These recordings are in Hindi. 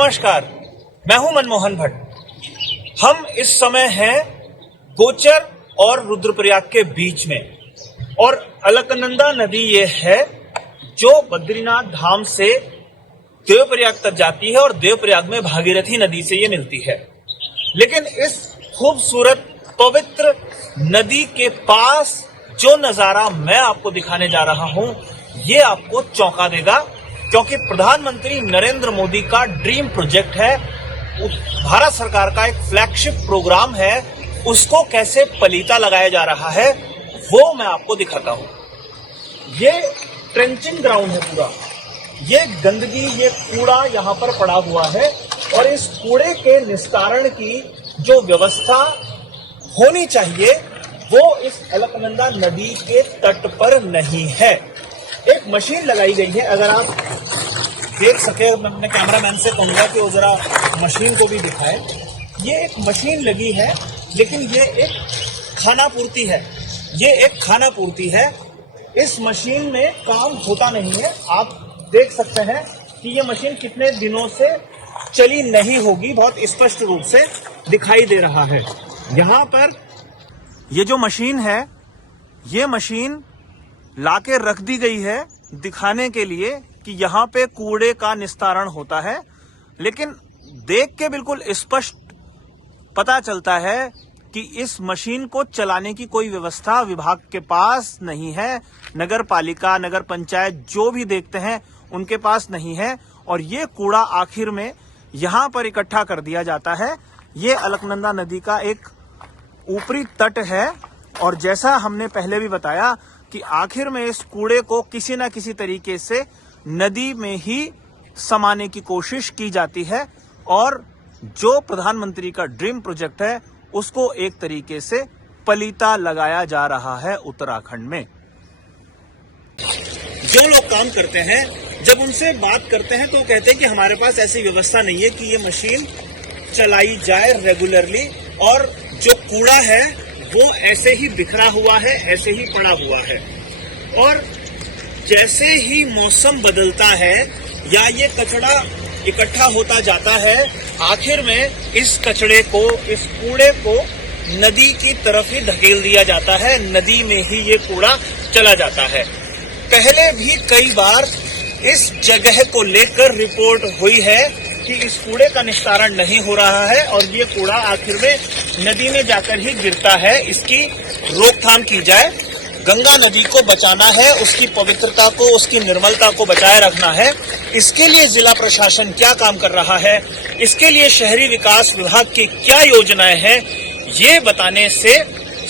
नमस्कार, मैं हूं मनमोहन भट्ट। हम इस समय हैं गोचर और रुद्रप्रयाग के बीच में, और अलकनंदा नदी ये है जो बद्रीनाथ धाम से देवप्रयाग तक जाती है और देवप्रयाग में भागीरथी नदी से ये मिलती है। लेकिन इस खूबसूरत पवित्र नदी के पास जो नजारा मैं आपको दिखाने जा रहा हूं, ये आपको चौंका देगा, क्योंकि प्रधानमंत्री नरेंद्र मोदी का ड्रीम प्रोजेक्ट है, भारत सरकार का एक फ्लैगशिप प्रोग्राम है, उसको कैसे पलीता लगाया जा रहा है वो मैं आपको दिखाता हूं। ये ट्रेंचिंग ग्राउंड है पूरा, ये गंदगी, ये कूड़ा यहां पर पड़ा हुआ है, और इस कूड़े के निस्तारण की जो व्यवस्था होनी चाहिए वो इस अलकनंदा नदी के तट पर नहीं है। एक मशीन लगाई गई है, अगर आप देख सके, मैं अपने कैमरामैन से कहूंगा कि वो जरा मशीन को भी दिखाए। ये एक मशीन लगी है, लेकिन ये एक खानापूर्ति है, ये एक खानापूर्ति है। इस मशीन में काम होता नहीं है। आप देख सकते हैं कि ये मशीन कितने दिनों से चली नहीं होगी, बहुत स्पष्ट रूप से दिखाई दे रहा है। यहां पर ये जो मशीन है, ये मशीन लाके रख दी गई है दिखाने के लिए कि यहां पे कूड़े का निस्तारण होता है, लेकिन देख के बिल्कुल स्पष्ट पता चलता है कि इस मशीन को चलाने की कोई व्यवस्था विभाग के पास नहीं है, नगर पालिका, नगर पंचायत जो भी देखते हैं उनके पास नहीं है, और ये कूड़ा आखिर में यहां पर इकट्ठा कर दिया जाता है। ये अलकनंदा नदी का एक ऊपरी तट है, और जैसा हमने पहले भी बताया कि आखिर में इस कूड़े को किसी न किसी तरीके से नदी में ही समाने की कोशिश की जाती है, और जो प्रधानमंत्री का ड्रीम प्रोजेक्ट है उसको एक तरीके से पलीता लगाया जा रहा है उत्तराखंड में। जो लोग काम करते हैं, जब उनसे बात करते हैं तो वो कहते हैं कि हमारे पास ऐसी व्यवस्था नहीं है कि ये मशीन चलाई जाए रेगुलरली, और जो कूड़ा है वो ऐसे ही बिखरा हुआ है, ऐसे ही पड़ा हुआ है, और जैसे ही मौसम बदलता है या ये कचरा इकट्ठा होता जाता है, आखिर में इस कचड़े को, इस कूड़े को नदी की तरफ ही धकेल दिया जाता है, नदी में ही ये कूड़ा चला जाता है। पहले भी कई बार इस जगह को लेकर रिपोर्ट हुई है कि इस कूड़े का निस्तारण नहीं हो रहा है, और ये कूड़ा आखिर में नदी में जाकर ही गिरता है। इसकी रोकथाम की जाए, गंगा नदी को बचाना है, उसकी पवित्रता को, उसकी निर्मलता को बचाए रखना है। इसके लिए जिला प्रशासन क्या काम कर रहा है, इसके लिए शहरी विकास विभाग की क्या योजनाएं हैं, ये बताने से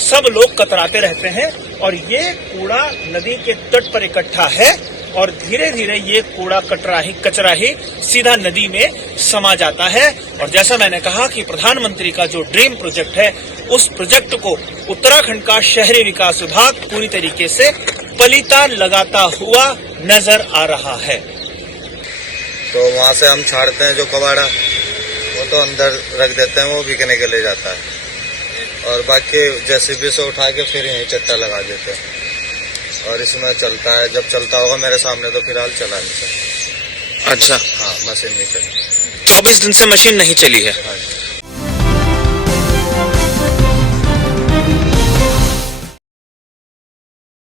सब लोग कतराते रहते हैं, और ये कूड़ा नदी के तट पर इकट्ठा है, और धीरे धीरे ये कूड़ा कचरा ही सीधा नदी में समा जाता है। और जैसा मैंने कहा कि प्रधानमंत्री का जो ड्रीम प्रोजेक्ट है, उस प्रोजेक्ट को उत्तराखंड का शहरी विकास विभाग पूरी तरीके से पलीता लगाता हुआ नजर आ रहा है। तो वहाँ से हम छाड़ते हैं जो कबाड़ा, वो तो अंदर रख देते हैं, वो बिकने के लिए जाता है, और बाकी जेसीबी से उठा के फिर यहीं चट्टा लगा देते हैं, और इसमें चलता है। जब चलता होगा मेरे सामने तो फिलहाल चला नहीं सर। अच्छा, हाँ, मशीन नहीं चली, 24 दिन से मशीन नहीं चली है। हाँ।